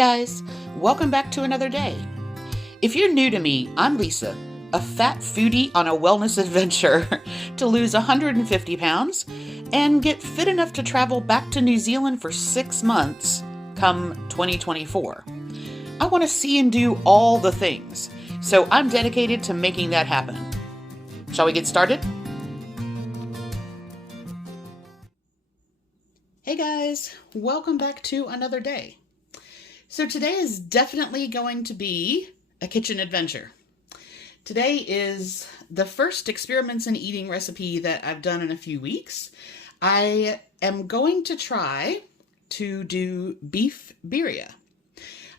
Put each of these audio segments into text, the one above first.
guys, welcome back to another day. If you're new to me, I'm Lisa, a fat foodie on a wellness adventure to lose 150 pounds and get fit enough to travel back to New Zealand for 6 months come 2024. I want to see and do all the things, so I'm dedicated to making that happen. Shall we get started? Hey guys, welcome back to another day. So today is definitely going to be a kitchen adventure. Today is the first experiments in eating recipe that I've done in a few weeks. I am going to try to do beef birria.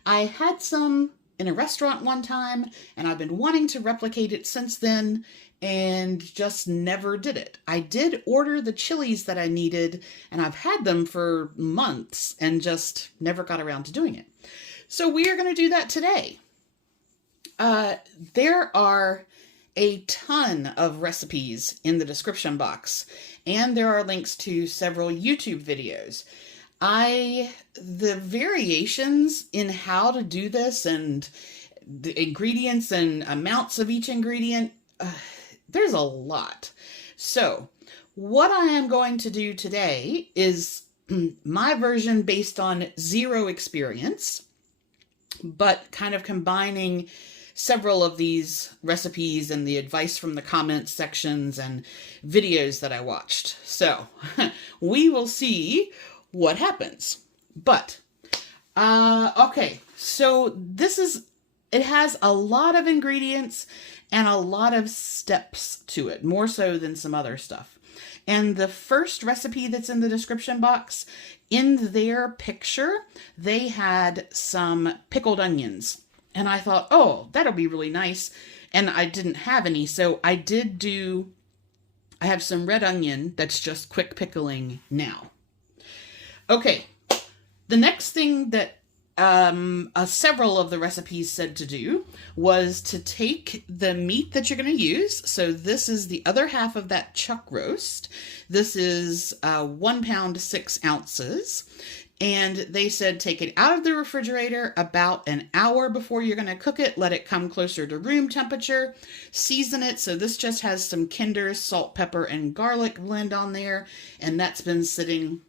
I had some in a restaurant one time, and I've been wanting to replicate it since then, and just never did it. I did order the chilies that I needed, and I've had them for months and just never got around to doing it. So we are going to do that today. There are a ton of recipes in the description box, and there are links to several YouTube videos. The variations in how to do this and the ingredients and amounts of each ingredient, there's a lot. So what I am going to do today is my version based on zero experience, but kind of combining several of these recipes and the advice from the comments sections and videos that I watched. So we will see what happens. But, okay, so it has a lot of ingredients and a lot of steps to it, more so than some other stuff. And the first recipe that's in the description box, in their picture, they had some pickled onions. And I thought, oh, that'll be really nice. And I didn't have any, so I have some red onion that's just quick pickling now. Okay, the next thing that several of the recipes said to do was to take the meat that you're going to use. So this is the other half of that chuck roast. This is 1 pound, 6 ounces. And they said take it out of the refrigerator about an hour before you're going to cook it. Let it come closer to room temperature. Season it. So this just has some Kinder's salt, pepper, and garlic blend on there. And that's been sitting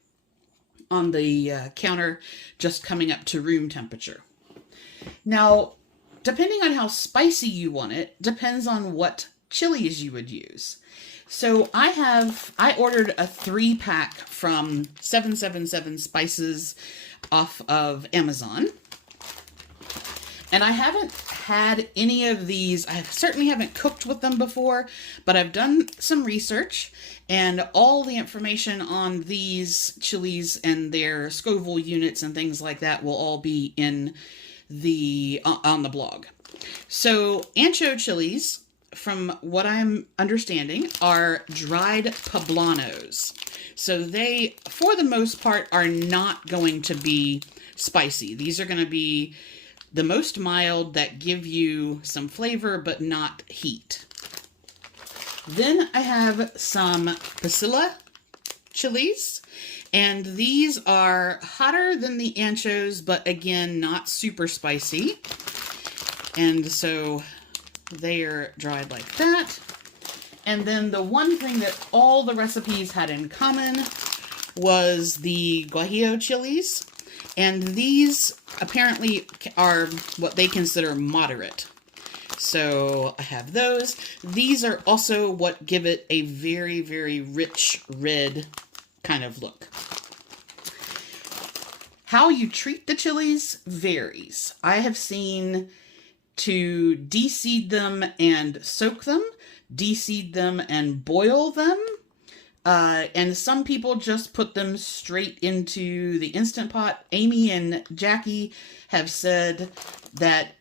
on the counter, just coming up to room temperature. Now, depending on how spicy you want it, depends on what chilies you would use. So I ordered a 3-pack from 777 Spices off of Amazon. And I haven't had any of these. I certainly haven't cooked with them before, but I've done some research, and all the information on these chilies and their Scoville units and things like that will all be in on the blog. So ancho chilies, from what I'm understanding, are dried poblanos. So they, for the most part, are not going to be spicy. These are going to be the most mild that give you some flavor but not heat. Then I have some pasilla chilies, and these are hotter than the anchos, but again, not super spicy. And so they are dried like that. And then the one thing that all the recipes had in common was the guajillo chilies. And these apparently are what they consider moderate. So I have those. These are also what give it a very, very rich red kind of look. How you treat the chilies varies. I have seen to de-seed them and soak them, de-seed them and boil them. And some people just put them straight into the Instant Pot. Amy and Jackie have said that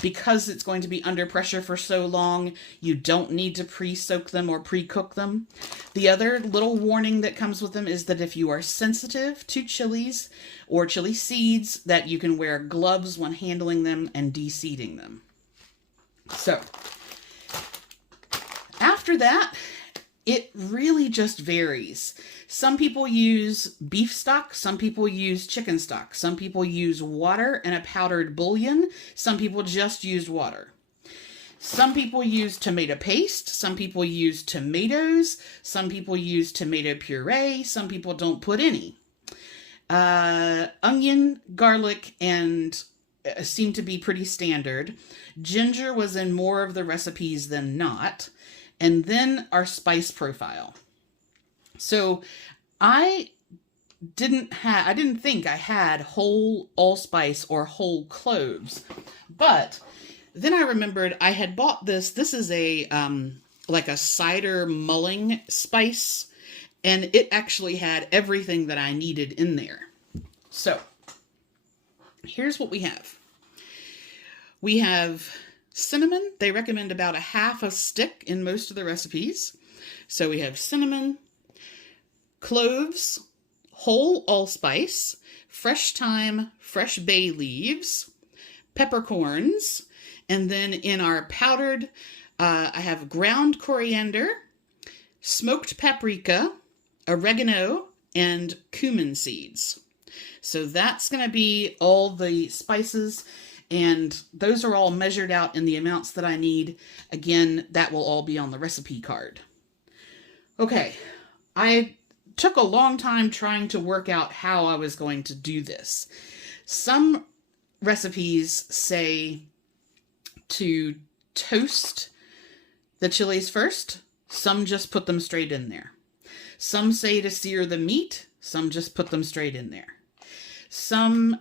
because it's going to be under pressure for so long, you don't need to pre-soak them or pre-cook them. The other little warning that comes with them is that if you are sensitive to chilies or chili seeds, that you can wear gloves when handling them and de-seeding them. So, after that, it really just varies. Some people use beef stock, some people use chicken stock, some people use water and a powdered bouillon, some people just use water. Some people use tomato paste, some people use tomatoes, some people use tomato puree, some people don't put any. Onion, garlic, and seem to be pretty standard. Ginger was in more of the recipes than not. And then our spice profile. So I didn't think I had whole allspice or whole cloves, but then I remembered I had bought this. This is a like a cider mulling spice, and it actually had everything that I needed in there. So here's what we have. We have cinnamon. They recommend about a half a stick in most of the recipes. So we have cinnamon, cloves, whole allspice, fresh thyme, fresh bay leaves, peppercorns, and then in our powdered, I have ground coriander, smoked paprika, oregano, and cumin seeds. So that's going to be all the spices. And those are all measured out in the amounts that I need. Again, that will all be on the recipe card. Okay, I took a long time trying to work out how I was going to do this. Some recipes say to toast the chilies first. Some just put them straight in there. Some say to sear the meat. Some just put them straight in there. Some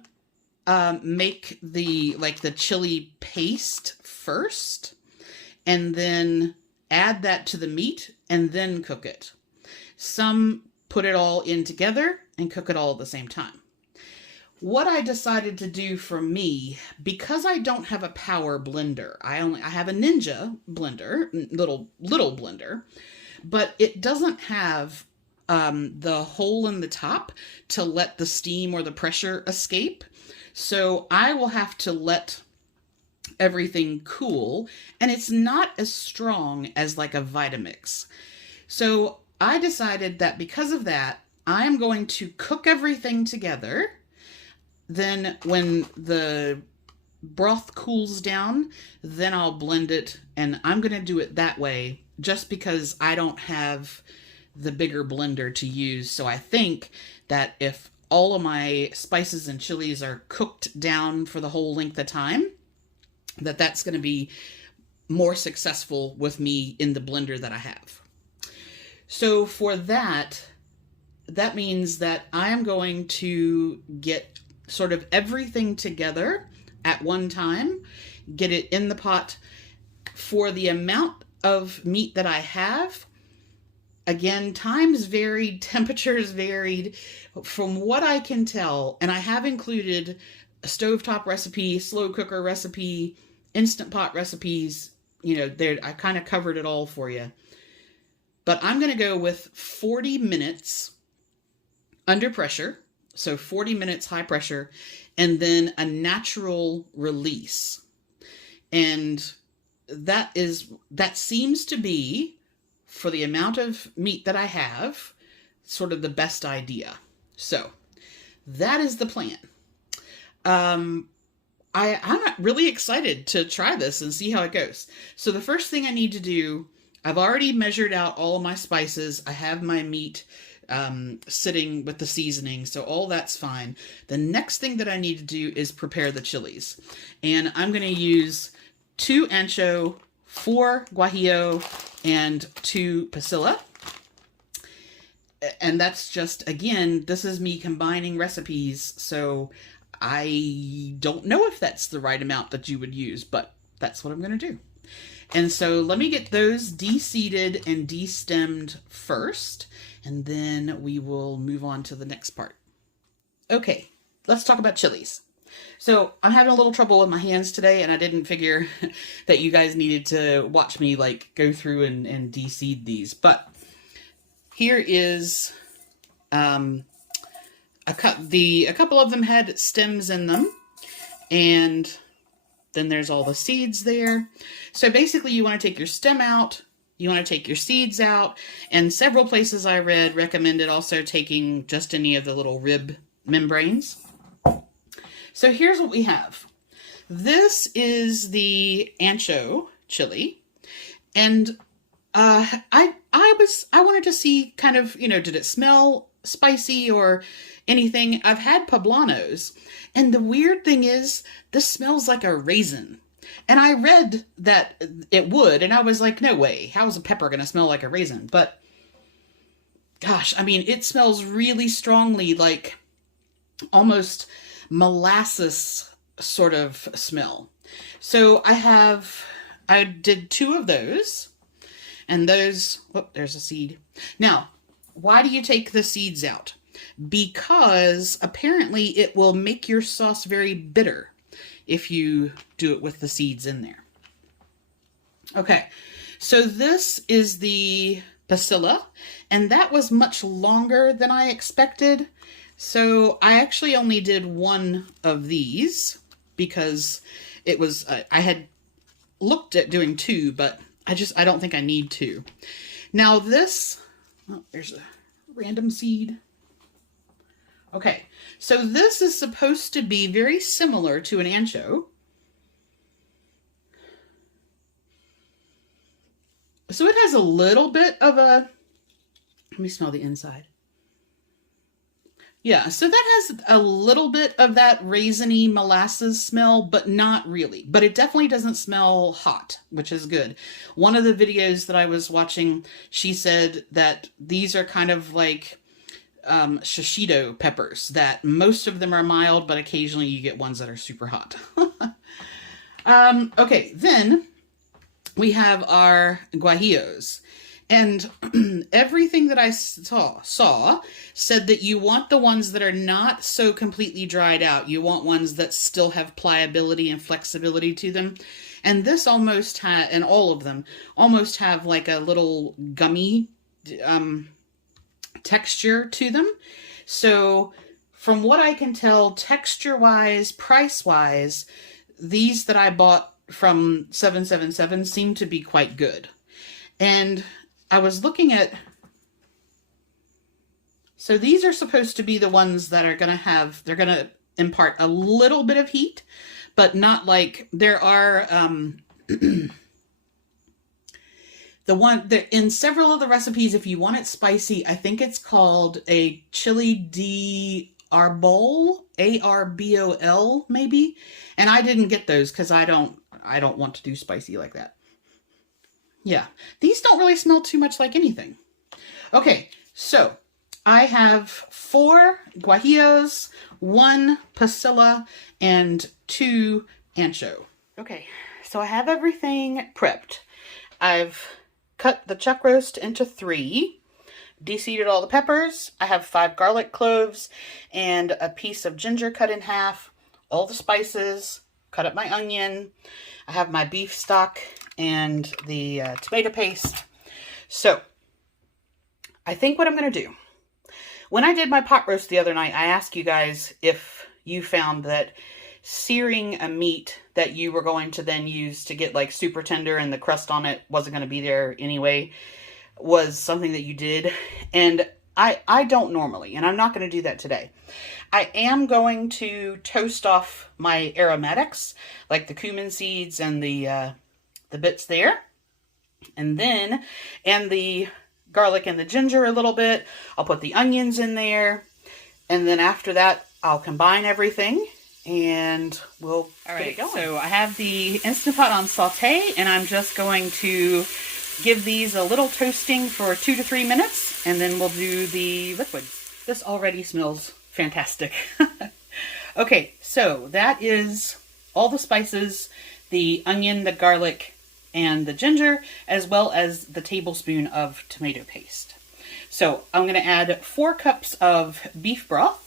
make the chili paste first and then add that to the meat and then cook it. Some put it all in together and cook it all at the same time. What I decided to do for me, because I don't have a power blender, I have a Ninja blender, little blender, but it doesn't have the hole in the top to let the steam or the pressure escape. So I will have to let everything cool, and it's not as strong as like a Vitamix. So I decided that because of that, I am going to cook everything together. Then when the broth cools down, then I'll blend it, and I'm going to do it that way just because I don't have the bigger blender to use. So I think that if all of my spices and chilies are cooked down for the whole length of time, that's going to be more successful with me in the blender that I have. So for that means that I am going to get sort of everything together at one time, get it in the pot. For the amount of meat that I have, again, times varied, temperatures varied. From what I can tell, and I have included a stovetop recipe, slow cooker recipe, instant pot recipes, I kind of covered it all for you. But I'm going to go with 40 minutes under pressure, so 40 minutes high pressure, and then a natural release. And that seems to be, for the amount of meat that I have, sort of the best idea. So that is the plan. I'm really excited to try this and see how it goes. So the first thing I need to do, I've already measured out all of my spices. I have my meat sitting with the seasoning, so all that's fine. The next thing that I need to do is prepare the chilies. And I'm going to use 2 ancho, 4 guajillo, and 2 pasilla. And that's just, again, this is me combining recipes, so I don't know if that's the right amount that you would use, but that's what I'm going to do. And so let me get those de-seeded and de-stemmed first, and then we will move on to the next part. Okay, let's talk about chilies. So I'm having a little trouble with my hands today, and I didn't figure that you guys needed to watch me go through and de-seed these. But here is a couple of them had stems in them, and then there's all the seeds there. So basically you want to take your stem out, You want to take your seeds out, and several places I read recommended also taking just any of the little rib membranes. So here's what we have. This is the ancho chili, and I wanted to see kind of, you know, did it smell spicy or anything? I've had poblanos, and the weird thing is this smells like a raisin. And I read that it would, and I was like, no way. How is a pepper going to smell like a raisin? But gosh, I mean, it smells really strongly like almost molasses sort of smell. So I did 2 of those, and those, oh, there's a seed. Now, why do you take the seeds out? Because apparently it will make your sauce very bitter if you do it with the seeds in there. Okay, so this is the bacilla, and that was much longer than I expected. So I actually only did 1 of these because it was, I had looked at doing 2, but I don't think I need 2. Now this, oh, there's a random seed. Okay, so this is supposed to be very similar to an ancho. So it has a little bit of a, let me smell the inside. Yeah, so that has a little bit of that raisiny molasses smell, but not really. But it definitely doesn't smell hot, which is good. One of the videos that I was watching, she said that these are kind of like shishito peppers, that most of them are mild, but occasionally you get ones that are super hot. Okay, then we have our guajillos. And everything that I saw said that you want the ones that are not so completely dried out. You want ones that still have pliability and flexibility to them. And this almost had, and all of them, almost have like a little gummy texture to them. So from what I can tell, texture-wise, price-wise, these that I bought from 777 seem to be quite good. And I was looking at, so these are supposed to be the ones that are going to have, they're going to impart a little bit of heat, but not like, there are, the one that in several of the recipes, if you want it spicy, I think it's called a chili de arbol, A-R-B-O-L maybe. And I didn't get those because I don't want to do spicy like that. Yeah, these don't really smell too much like anything. Okay, so I have 4 guajillos, 1 pasilla, and 2 ancho. Okay, so I have everything prepped. I've cut the chuck roast into 3, de-seeded all the peppers. I have 5 garlic cloves and a piece of ginger cut in half, all the spices, cut up my onion. I have my beef stock and the tomato paste. So I think what I'm going to do, when I did my pot roast the other night, I asked you guys if you found that searing a meat that you were going to then use to get like super tender and the crust on it wasn't going to be there anyway was something that you did. And I don't normally, and I'm not going to do that today. I am going to toast off my aromatics, like the cumin seeds and the bits there. And then, and the garlic and the ginger a little bit. I'll put the onions in there. And then after that, I'll combine everything and we'll get it going. So I have the Instant Pot on saute, and I'm just going to give these a little toasting for 2 to 3 minutes, and then we'll do the liquids. This already smells fantastic. Okay, so that is all the spices, the onion, the garlic, and the ginger, as well as the tablespoon of tomato paste. So I'm going to add 4 cups of beef broth,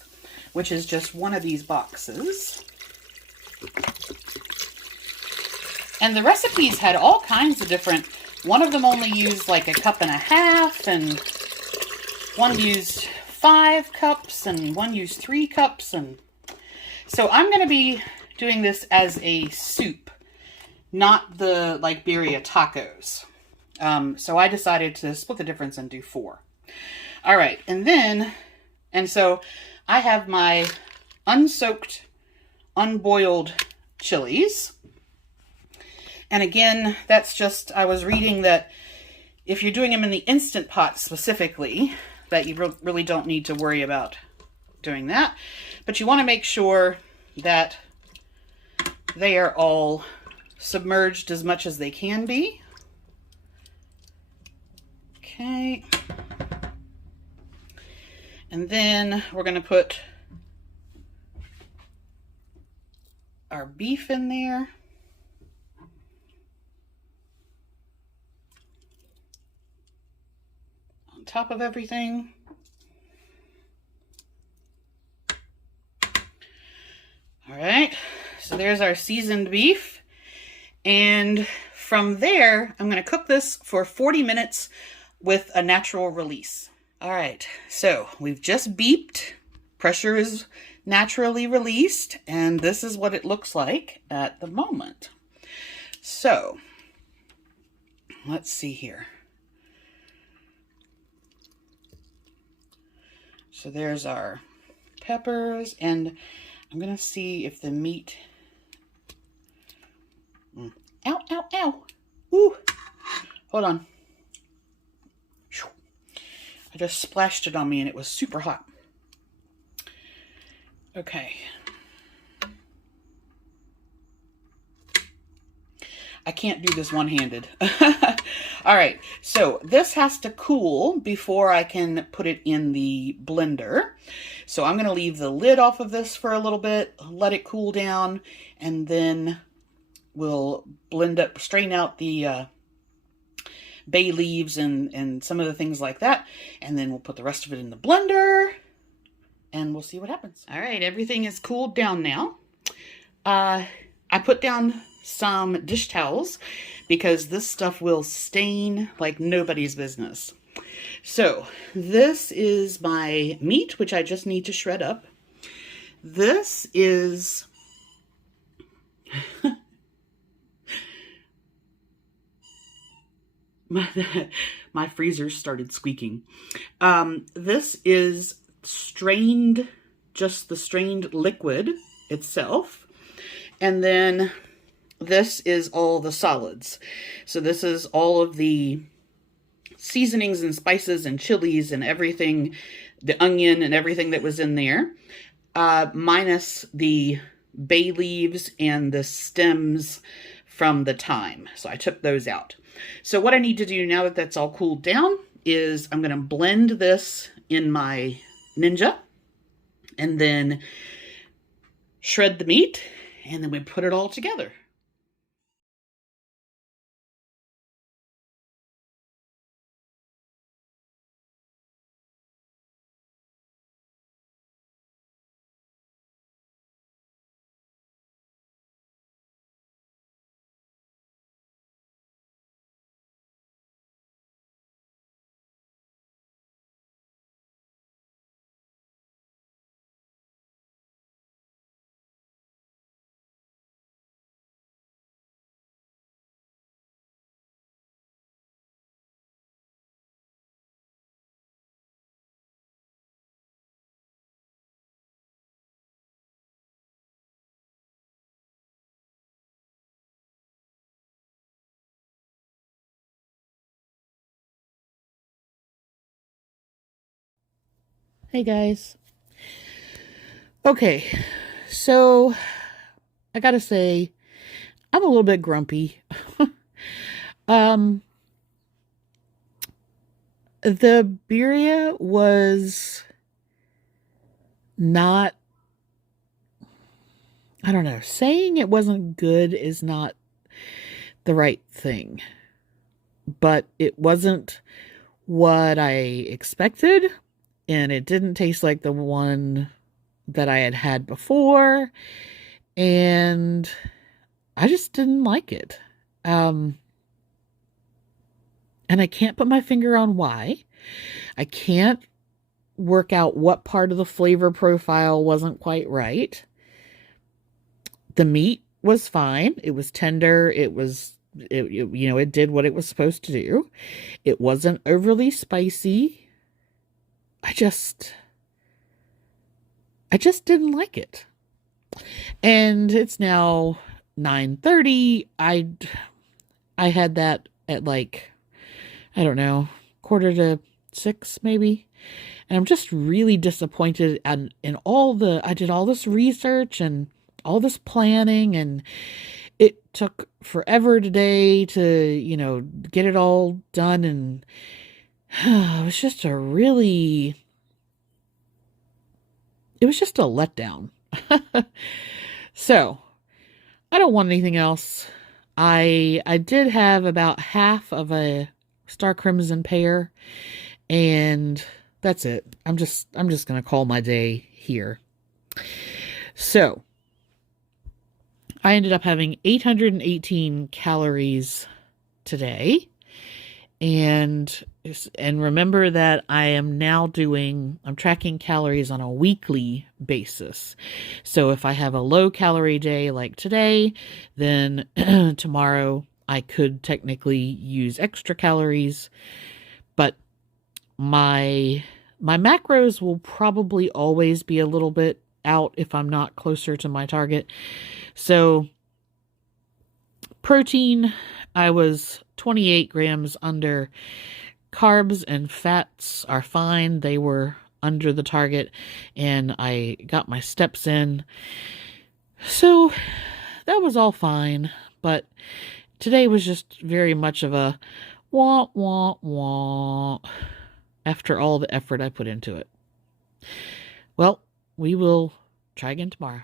which is just one of these boxes. And the recipes had all kinds of different, one of them only used like 1.5 cups, and one used 5 cups, and one used 3 cups. And so I'm going to be doing this as a soup, not the like birria tacos. So I decided to split the difference and do 4. All right, and so I have my unsoaked, unboiled chilies. And again, that's just, I was reading that if you're doing them in the Instant Pot specifically, that you really don't need to worry about doing that. But you want to make sure that they are all submerged as much as they can be. Okay. And then we're going to put our beef in there. On top of everything. All right, so there's our seasoned beef. And from there, I'm going to cook this for 40 minutes with a natural release. All right, so we've just beeped. Pressure is naturally released, and this is what it looks like at the moment. So, let's see here. So there's our peppers, and I'm going to see if the meat... Ow, ow, ow. Ooh. Hold on. I just splashed it on me and it was super hot. Okay. I can't do this one-handed. All right, so this has to cool before I can put it in the blender. So I'm going to leave the lid off of this for a little bit, let it cool down, and then we'll blend up, strain out the bay leaves and some of the things like that, and then we'll put the rest of it in the blender, and we'll see what happens. All right, everything is cooled down now. I put down some dish towels because this stuff will stain like nobody's business. So this is my meat, which I just need to shred up. This is my freezer started squeaking. This is strained, just the strained liquid itself. And then this is all the solids. So this is all of the seasonings and spices and chilies and everything, the onion and everything that was in there, minus the bay leaves and the stems from the thyme. So I took those out. So what I need to do now that that's all cooled down is I'm going to blend this in my Ninja and then shred the meat, and then we put it all together. Hey guys. Okay, so I gotta say, I'm a little bit grumpy. The birria was not, I don't know, saying it wasn't good is not the right thing, but it wasn't what I expected, and it didn't taste like the one that I had had before, and I just didn't like it. And I can't put my finger on why. I can't work out what part of the flavor profile wasn't quite right. The meat was fine. It was tender. It was it did what it was supposed to do. It wasn't overly spicy. I just didn't like it. And it's now 9:30. I had that at like, I don't know, 5:45 maybe. And I'm just really disappointed in I did all this research and all this planning, and it took forever today to, get it all done. And it was just a letdown. So I don't want anything else. I did have about half of a Star Crimson pear, and that's it. I'm just gonna call my day here. So I ended up having 818 calories today. And remember that I'm tracking calories on a weekly basis. So if I have a low calorie day like today, then tomorrow I could technically use extra calories, but my macros will probably always be a little bit out if I'm not closer to my target. So protein, I was 28 grams under. Carbs and fats are fine. They were under the target, and I got my steps in. So that was all fine, but today was just very much of a wah, wah, wah after all the effort I put into it. Well, we will try again tomorrow.